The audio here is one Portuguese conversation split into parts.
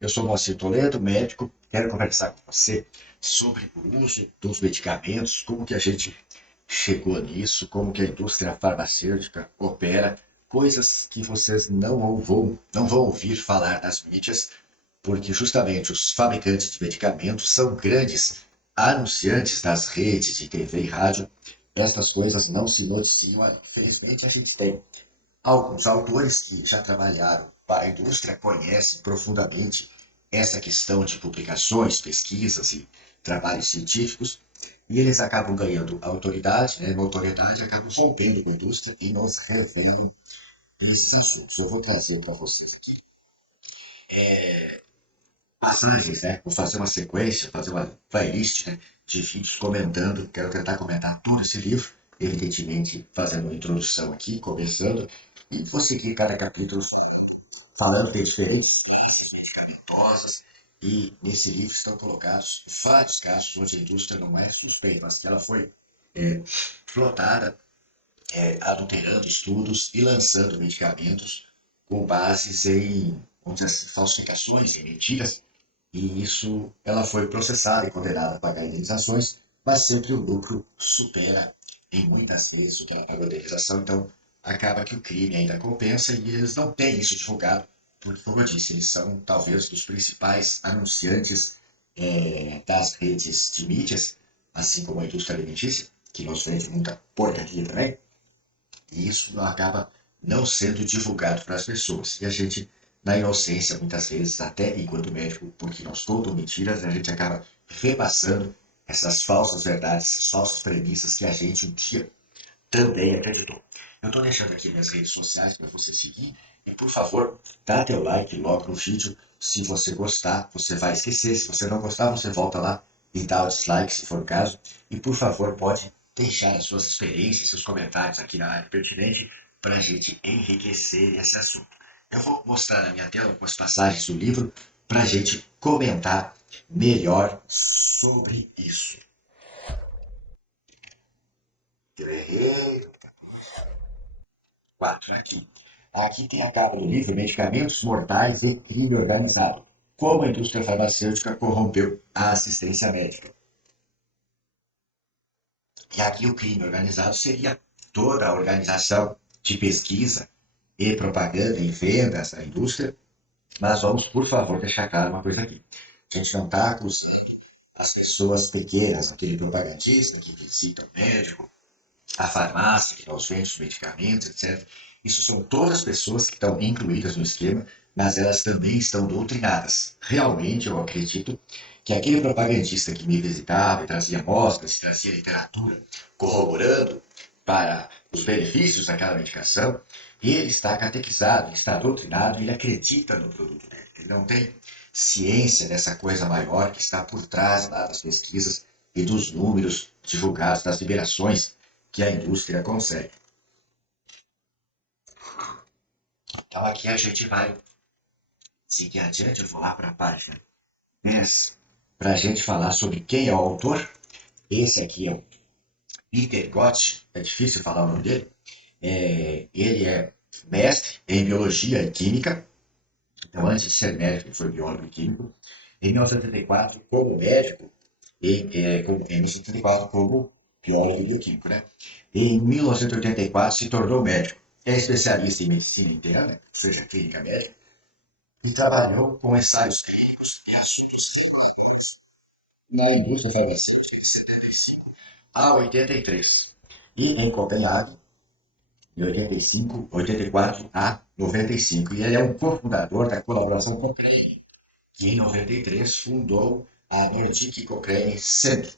Eu sou Moacir Toledo, médico. Quero conversar com você sobre o uso dos medicamentos, como que a gente chegou nisso, como que a indústria farmacêutica opera, coisas que vocês não vão ouvir falar nas mídias, porque justamente os fabricantes de medicamentos são grandes anunciantes das redes de TV e rádio. Estas coisas não se noticiam ali. Infelizmente, a gente tem alguns autores que já trabalharam para a indústria conhecem profundamente essa questão de publicações, pesquisas e trabalhos científicos, e eles acabam ganhando autoridade, notoriedade, acabam rompendo com a indústria e nos revelam esses assuntos. Eu vou trazer para vocês aqui passagens, né? Vou fazer uma sequência, fazer uma playlist, né, de vídeos comentando. Quero tentar comentar todo esse livro, evidentemente fazendo uma introdução aqui, começando, e vou seguir cada capítulo falando que tem diferentes espécies medicamentosas, e nesse livro estão colocados vários casos onde a indústria não é suspeita, mas que ela foi flotada, adulterando estudos e lançando medicamentos com bases em, vamos dizer assim, falsificações, em mentiras, e isso ela foi processada e condenada a pagar indenizações, mas sempre o lucro supera em muitas vezes o que ela pagou a indenização, então acaba que o crime ainda compensa e eles não têm isso divulgado, porque, como eu disse, eles são talvez dos principais anunciantes das redes de mídias, assim como a indústria alimentícia, que nos vende muita porcaria também, e isso acaba não sendo divulgado para as pessoas. E a gente, na inocência, muitas vezes, até enquanto médico, porque nós contam mentiras, a gente acaba repassando essas falsas verdades, essas falsas premissas que a gente um dia também acreditou. Eu estou deixando aqui minhas redes sociais para você seguir. E, por favor, dá teu like logo no vídeo. Se você gostar, você vai esquecer. Se você não gostar, você volta lá e dá o dislike, se for o caso. E, por favor, pode deixar as suas experiências, seus comentários aqui na área pertinente para a gente enriquecer esse assunto. Eu vou mostrar na minha tela algumas passagens do livro para a gente comentar melhor sobre isso. Guerreiro 4 aqui. Aqui tem a capa do livro Medicamentos Mortais e Crime Organizado. Como a indústria farmacêutica corrompeu a assistência médica. E aqui o crime organizado seria toda a organização de pesquisa e propaganda e vendas da indústria. Mas vamos, por favor, deixar claro uma coisa aqui. A gente não está acusando as pessoas pequenas, aquele propagandista que visita o médico, a farmácia que nos vende os medicamentos, etc. Isso são todas as pessoas que estão incluídas no esquema, mas elas também estão doutrinadas. Realmente, eu acredito que aquele propagandista que me visitava e trazia amostras, trazia literatura, corroborando para os benefícios daquela medicação, ele está catequizado, ele está doutrinado, ele acredita no produto dele. Ele não tem ciência dessa coisa maior que está por trás lá das pesquisas e dos números divulgados, das liberações que a indústria consegue. Então aqui a gente vai seguir adiante, eu vou lá para a página 10, para a gente falar sobre quem é o autor. Esse aqui é o Peter Gott, é difícil falar o nome dele. Ele é mestre em biologia e química, então antes de ser médico ele foi biólogo e químico. Em 1974, como médico, em 1974 como biólogo e bioquímico, né? Em 1984 se tornou médico. É especialista em medicina interna, ou seja, clínica médica, e trabalhou com ensaios clínicos e assuntos psicológicos na indústria farmacêutica de 75 a 83. E em Copenhague, de 85, 84 a 95. E ele é um cofundador da colaboração Cochrane, que em 93 fundou a Nordic Cochrane Center,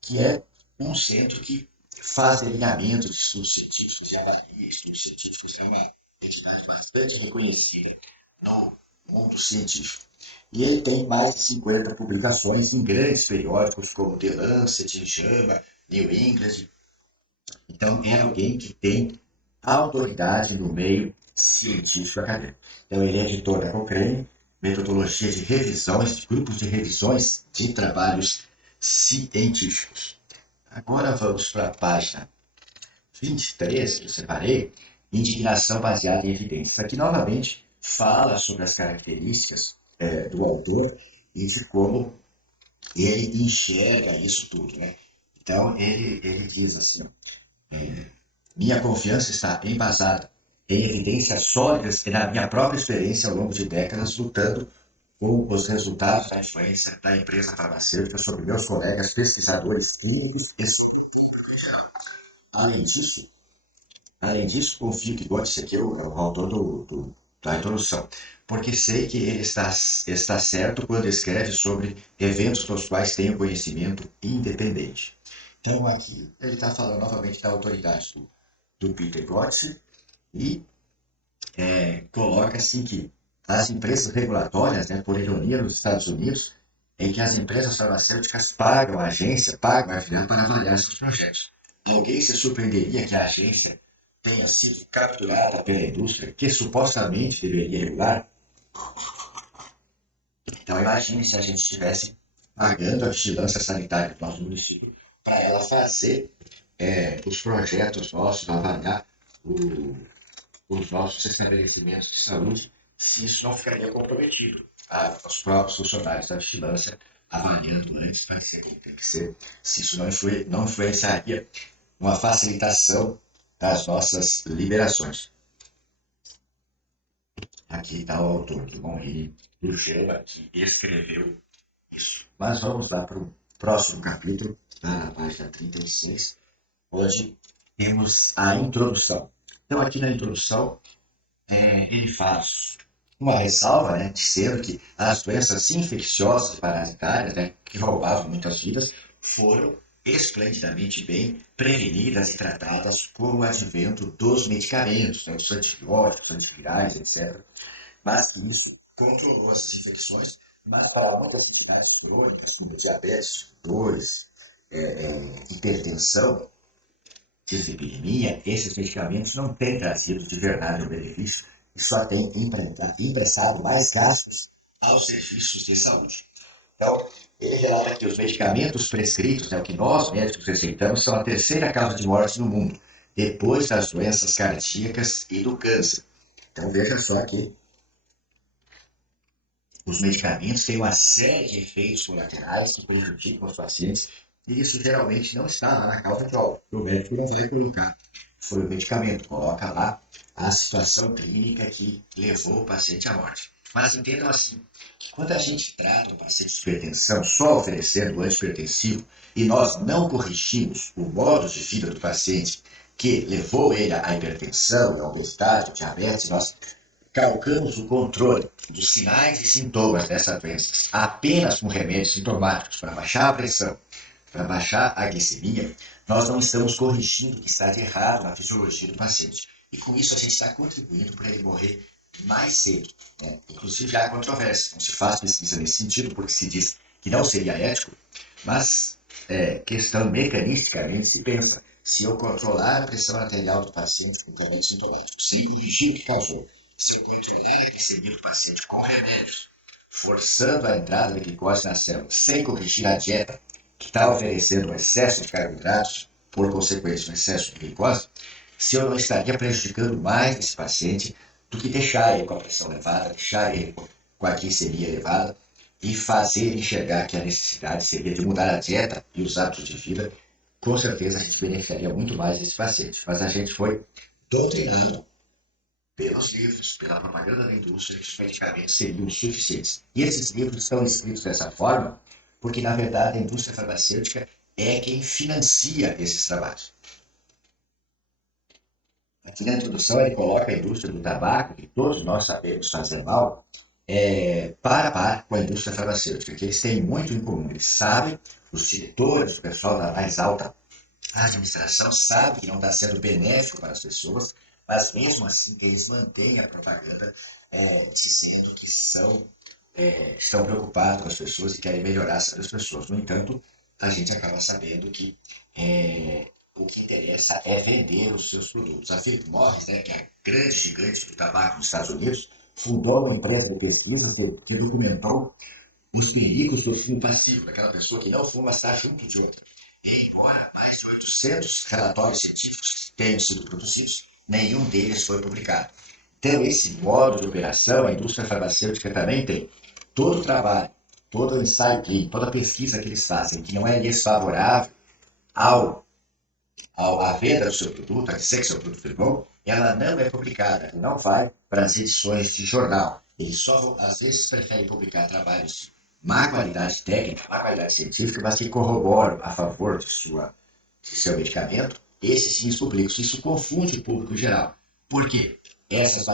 que é um centro que faz alinhamento de estudos científicos e avalia estudos científicos. É uma entidade bastante reconhecida no mundo científico. E ele tem mais de 50 publicações em grandes periódicos como The Lancet, JAMA, New England. Então, é alguém que tem autoridade no meio científico acadêmico. Então, ele é editor da Cochrane, metodologia de revisões, de grupos de revisões de trabalhos científicos. Agora vamos para a página 23, que eu separei, indignação baseada em evidências. Aqui, novamente, fala sobre as características do autor e de como ele enxerga isso tudo, né? Então, ele diz assim, minha confiança está embasada em evidências sólidas e na minha própria experiência ao longo de décadas lutando com os resultados da influência da empresa farmacêutica sobre meus colegas pesquisadores clínicos e científicos em geral. Além disso, Além disso, confio que Götze aqui é o autor da introdução, porque sei que ele está certo quando escreve sobre eventos dos quais tenho conhecimento independente. Então, aqui, ele está falando novamente da autoridade do Peter Götze e coloca assim que as empresas regulatórias, né, por ironia nos Estados Unidos, em que as empresas farmacêuticas pagam a agência, pagam a FDA para avaliar seus projetos. Alguém se surpreenderia que a agência tenha sido capturada pela indústria que supostamente deveria regular? Então imagine se a gente estivesse pagando a vigilância sanitária do nosso município para ela fazer os projetos nossos, avaliar o, os nossos estabelecimentos de saúde, se isso não ficaria comprometido. Os próprios funcionários da vigilância avaliando antes para ser como tem que ser, se isso não influenciaria uma facilitação das nossas liberações. Aqui está o autor do Henri Lugela, que escreveu isso. Mas vamos lá para o próximo capítulo, na página 36, onde temos a introdução. Então, aqui na introdução, ele faz uma ressalva, né, dizendo que as doenças infecciosas e parasitárias, né, que roubavam muitas vidas, foram esplendidamente bem prevenidas e tratadas com o advento dos medicamentos, né, os antibióticos, antivirais, etc. Mas que isso controlou as infecções, mas para muitas entidades crônicas, como diabetes 2, hipertensão, dislipidemia, esses medicamentos não têm trazido de verdade o benefício e só têm emprestado mais gastos aos serviços de saúde. Então, ele relata que os medicamentos prescritos, né, o que nós médicos receitamos, são a terceira causa de morte no mundo, depois das doenças cardíacas e do câncer. Então, veja só que os medicamentos têm uma série de efeitos colaterais que prejudicam os pacientes e isso geralmente não está lá na causa de óbito. O médico não vai colocar. Foi o medicamento, coloca lá a situação clínica que levou o paciente à morte. Mas entendam assim, quando a gente trata um paciente de hipertensão só oferecendo o antihipertensivo e nós não corrigimos o modo de vida do paciente que levou ele à hipertensão, à obesidade, ao diabetes, nós calcamos o controle dos sinais e sintomas dessas doenças apenas com remédios sintomáticos para baixar a pressão, para baixar a glicemia, nós não estamos corrigindo o que está de errado na fisiologia do paciente. E com isso a gente está contribuindo para ele morrer mais cedo. Né? Inclusive há controvérsia, não se faz pesquisa nesse sentido, porque se diz que não seria ético, mas questão mecanisticamente se pensa, se eu controlar a pressão arterial do paciente com remédios sintomáticos, se corrigir o que causou, se eu controlar a glicemia do paciente com remédios, forçando a entrada de glicose na célula, sem corrigir a dieta, que está oferecendo um excesso de carboidratos, por consequência, um excesso de glicose, se eu não estaria prejudicando mais esse paciente do que deixar ele com a pressão elevada, deixar ele com a glicemia elevada e fazer ele enxergar que a necessidade seria de mudar a dieta e os hábitos de vida, com certeza a gente beneficiaria muito mais esse paciente. Mas a gente foi doutrinado pelos livros, pela propaganda da indústria, que os medicamentos seriam suficientes. E esses livros estão escritos dessa forma porque, na verdade, a indústria farmacêutica é quem financia esses trabalhos. Aqui na introdução ele coloca a indústria do tabaco, que todos nós sabemos fazer mal, para a par com a indústria farmacêutica, que eles têm muito em comum. Eles sabem, os diretores, o pessoal da mais alta administração sabe que não está sendo benéfico para as pessoas, mas mesmo assim eles mantêm a propaganda dizendo que estão preocupados com as pessoas e querem melhorar a saúde das pessoas. No entanto, a gente acaba sabendo que o que interessa é vender os seus produtos. A Philip Morris, né, que é a grande gigante do tabaco nos Estados Unidos, fundou uma empresa de pesquisas que documentou os perigos do fumo passivo, daquela pessoa que não fuma está junto de outra. E embora mais de 800 relatórios científicos tenham sido produzidos, nenhum deles foi publicado. Então, esse modo de operação a indústria farmacêutica também tem. todo o trabalho, todo o ensaio clínico, toda a pesquisa que eles fazem, que não é desfavorável ao, à venda do seu produto, a dizer que seu produto é bom, ela não é publicada, não vai para as edições de jornal. Eles só, às vezes, preferem publicar trabalhos de má qualidade técnica, má qualidade científica, mas que corroboram a favor de seu medicamento. Esses sim os publicam. Isso confunde o público em geral. Por quê? Esses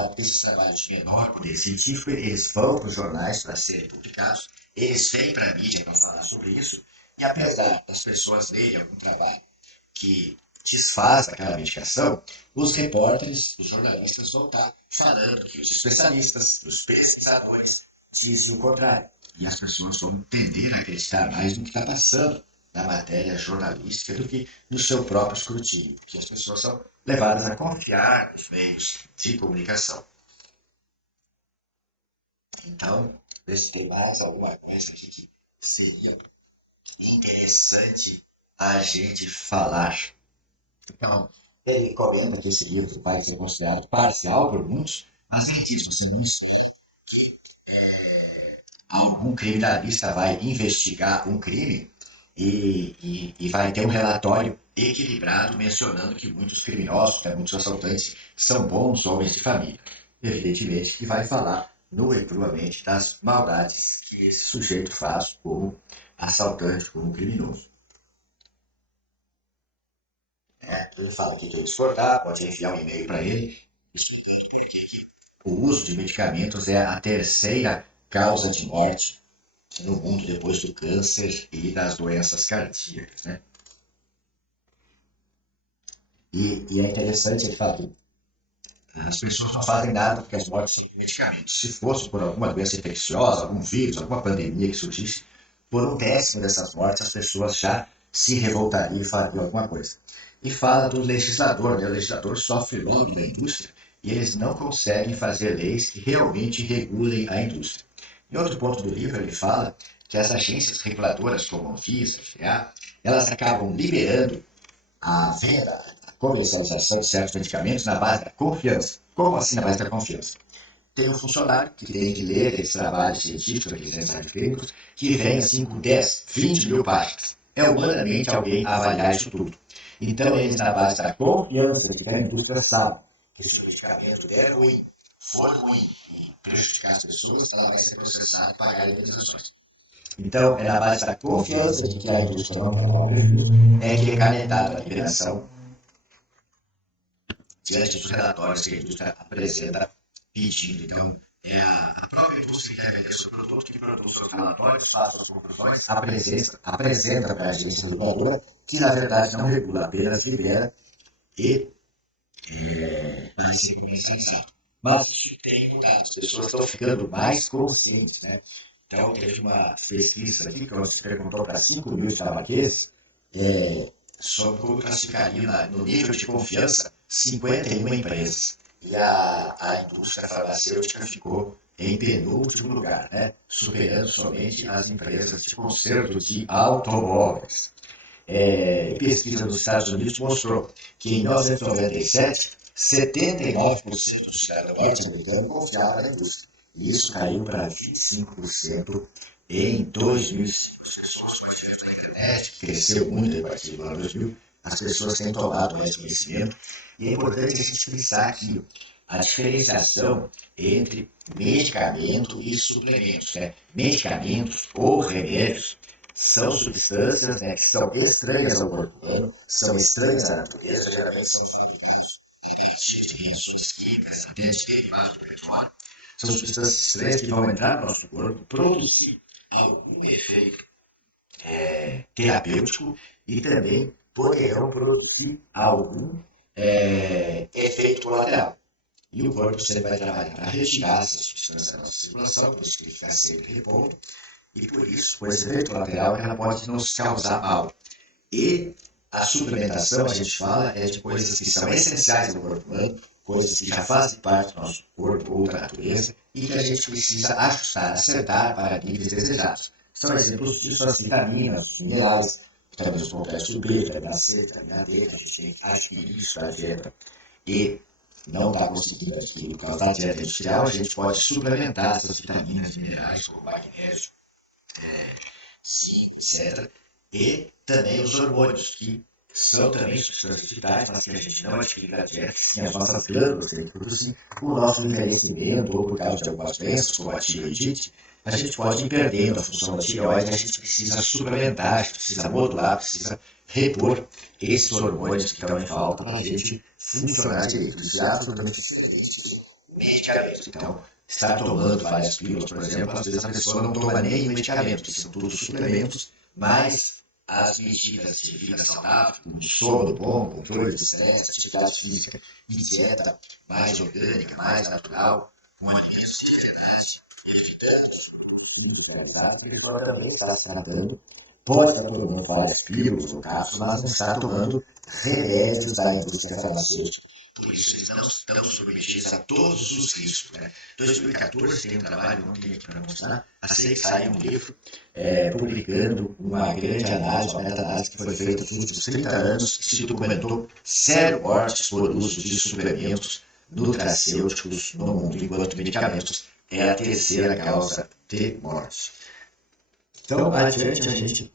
trabalhos de menor poder científico, eles vão para os jornais para serem publicados, eles vêm para a mídia para falar sobre isso, e apesar das pessoas lerem algum trabalho que desfaz aquela medicação, os repórteres, os jornalistas vão estar falando que os especialistas, os pesquisadores, dizem o contrário. E as pessoas vão tender a acreditar mais no que está passando na matéria jornalística do que no seu próprio escrutínio, porque as pessoas são levadas a confiar nos meios de comunicação. Então, ver se tem mais alguma coisa aqui que seria interessante a gente falar. Então, ele comenta que esse livro vai ser considerado parcial por muitos, mas ele diz, você não espera que algum criminalista vai investigar um crime e vai ter um relatório equilibrado mencionando que muitos criminosos, que muitos assaltantes são bons homens de família. Evidentemente que vai falar nua e cruamente das maldades que esse sujeito faz como assaltante, como criminoso. Ele fala que tem que discordar, pode enviar um e-mail para ele, explicando por que o uso de medicamentos é a terceira causa de morte no mundo depois do câncer e das doenças cardíacas, né? E é interessante ele falar que as pessoas não fazem nada porque as mortes são por medicamentos. Se fosse por alguma doença infecciosa, algum vírus, alguma pandemia que surgisse, por um décimo dessas mortes as pessoas já se revoltariam e fariam alguma coisa. E fala do legislador, né? O legislador sofre lobby da indústria e eles não conseguem fazer leis que realmente regulem a indústria. Em outro ponto do livro ele fala que as agências reguladoras como a Anvisa, a FDA, elas acabam liberando a venda, a comercialização de certos medicamentos na base da confiança. Como assim na base da confiança? Tem um funcionário que tem de ler esses trabalhos científicos, aqueles ensaios clínicos, que vem assim com 10, 20 mil páginas. É humanamente alguém avaliar isso tudo. Então, eles, na base da confiança de que a indústria sabe que se o medicamento der ruim, for ruim e prejudicar as pessoas, ela vai ser processada e pagar indenizações. Então, é na base da confiança de que a indústria não vai dar prejuízo, é que é canetada a liberação diante dos relatórios que a indústria apresenta pedindo. Então, é a própria indústria que quer vender seu produto, que produz seus relatórios, faz suas conclusões, apresenta para a agência reguladora, que na verdade não regula, apenas libera e vai ser comercializado. Mas isso tem mudado, as pessoas estão ficando mais conscientes, né? Então, teve uma pesquisa aqui que se perguntou para 5 mil tabaqueiros sobre como classificaria no nível de confiança 51 empresas. E a indústria farmacêutica ficou em penúltimo lugar, né? Superando somente as empresas de conserto de automóveis. Pesquisa nos Estados Unidos mostrou que em 1997, 79% do cidadão norte-americano confiava na indústria. E isso caiu para 25% em 2005. As pessoas com a internet, que cresceu muito a partir do ano 2000, as pessoas têm tomado mais conhecimento. E é importante a gente pensar aqui a diferenciação entre medicamento e suplementos. Né? Medicamentos ou remédios são substâncias, né, que são estranhas ao corpo humano, são estranhas à natureza, geralmente são fabricados cheios de reações químicas, até de derivados do petróleo. São substâncias estranhas que vão entrar no nosso corpo, produzir algum efeito terapêutico e também poderão produzir algum efeito colateral. E o corpo sempre vai trabalhar para retirar essa substância da nossa circulação, por isso que ele fica sempre repondo, e por isso, com esse efeito colateral, ela pode nos causar mal. E a suplementação, a gente fala, é de coisas que são essenciais no corpo humano, coisas que já fazem parte do nosso corpo ou da natureza, e que a gente precisa ajustar, acertar para níveis desejados. São exemplos disso as vitaminas, os minerais, vitaminas complexos B, vitamina C, vitamina D, que a gente tem que adquirir isso da dieta. E não está conseguindo adquirir por causa da dieta industrial, a gente pode suplementar essas vitaminas, minerais, como magnésio, zinco, etc. E também os hormônios, que são também substâncias vitais, mas que a gente não adquire na dieta, sim, as nossas glândulas têm que produzir. Por nosso envelhecimento ou por causa de algumas doenças, como a tireoidite, a gente pode ir perdendo a função da tireoide, a gente precisa suplementar, a gente precisa modular, precisa repor esses hormônios que estão em falta para a gente funcionar direito. Isso é absolutamente diferente do medicamento. Então, estar tomando várias pílulas, por exemplo, às vezes a pessoa não toma nem o medicamento, que são todos suplementos, mas as medidas de vida saudável, como sono bom, controle de estresse, atividade física e dieta mais orgânica, mais natural, com alimentos de verdade, evitando os produtos industrializados, que a pessoa também está se tratando. Pode estar tomando várias pílulas ou cápsulas, mas não está tomando remédios da indústria farmacêutica. Por isso, eles não estão submetidos a todos os riscos. Né? Em 2014, tem um trabalho, não tenho aqui para mostrar, assim que saiu um livro publicando uma grande análise, uma meta-análise que foi feita nos últimos 30 anos, que se documentou 0 mortes por uso de suplementos nutracêuticos no mundo, enquanto medicamentos é a terceira causa de morte. Então, adiante, a gente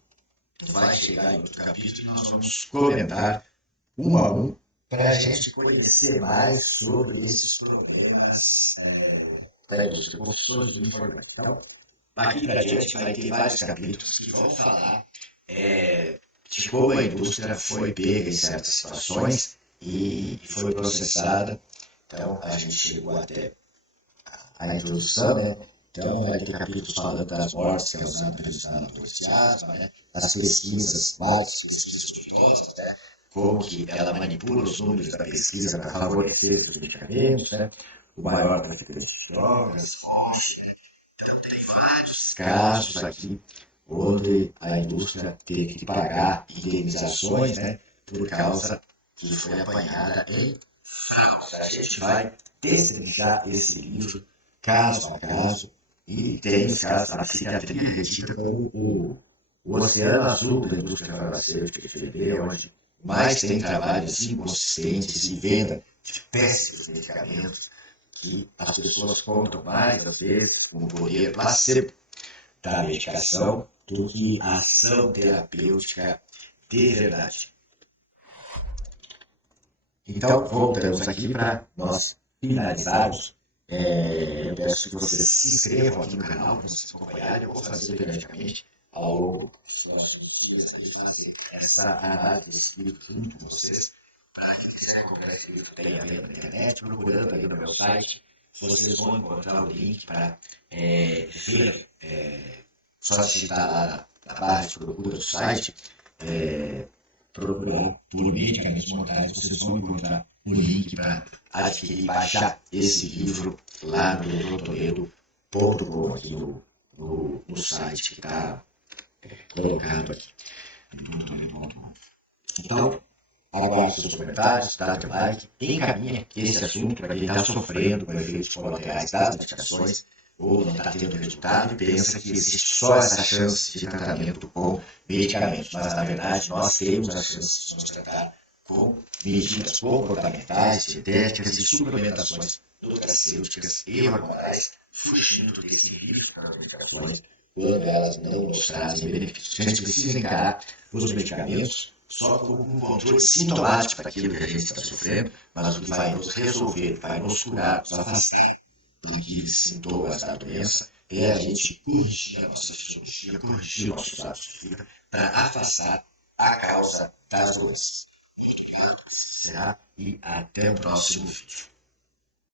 vai chegar em outro capítulo e nós vamos comentar um a um para a gente conhecer mais sobre esses problemas da indústria, construções de informática. Então, aqui para diante vai ter vários capítulos que vão falar de como a indústria foi pega em certas situações e foi processada. Então, a gente chegou até a introdução, né? Então, vai ter capítulos falando das mortes causadas pelo instalador de asma, né? Das pesquisas, várias pesquisas duvidosas, né? Como que ela manipula os números da pesquisa para favorecer os medicamentos, né? O maior traficante de drogas, Roche, né? Então, tem vários casos aqui onde a indústria teve que pagar indenizações, né? Por causa que foi apanhada em fraude. A gente vai destrinchar esse livro caso a caso, e tem os casos da psiquiatria retida como o oceano azul da indústria farmacêutica de FDB, onde mais tem trabalhos inconsistentes e venda de péssimos medicamentos que as pessoas contam mais, às vezes, com o poder placebo da medicação do que a ação terapêutica de verdade. Então, voltamos aqui para nós finalizarmos. Eu peço que vocês se inscrevam aqui no canal para vocês acompanharem. Eu vou fazer periodicamente ao longo dos próximos dias aí, fazer essa análise desse livro junto com vocês. Para quem quiser comprar esse livro, tem a venda na internet, procurando aí no meu site. Vocês vão encontrar o link para ver, só digitar lá na barra de procura do site, procurar por Medicamentos Mortais, vocês vão encontrar o link para adquirir e baixar esse livro lá no doutortoledo.com, aqui no site que está colocado aqui. Então, aguardo seus comentários, dá teu like, encaminha esse assunto para quem está sofrendo com efeitos colaterais das medicações ou não está tendo resultado e pensa que existe só essa chance de tratamento com medicamentos. Mas, na verdade, nós temos a chance de nos tratar com medidas comportamentais, dietéticas e suplementações nutracêuticas e hormonais, fugindo do equilíbrio das medicações quando elas não nos trazem benefícios. A gente precisa encarar os medicamentos só como um controle sintomático daquilo que a gente está sofrendo, mas o que vai nos resolver, vai nos curar, nos afastar dos sintomas da doença, é a gente corrigir a nossa fisiologia, corrigir nossos hábitos de vida para afastar a causa das doenças. Muito obrigado, será e até o próximo vídeo.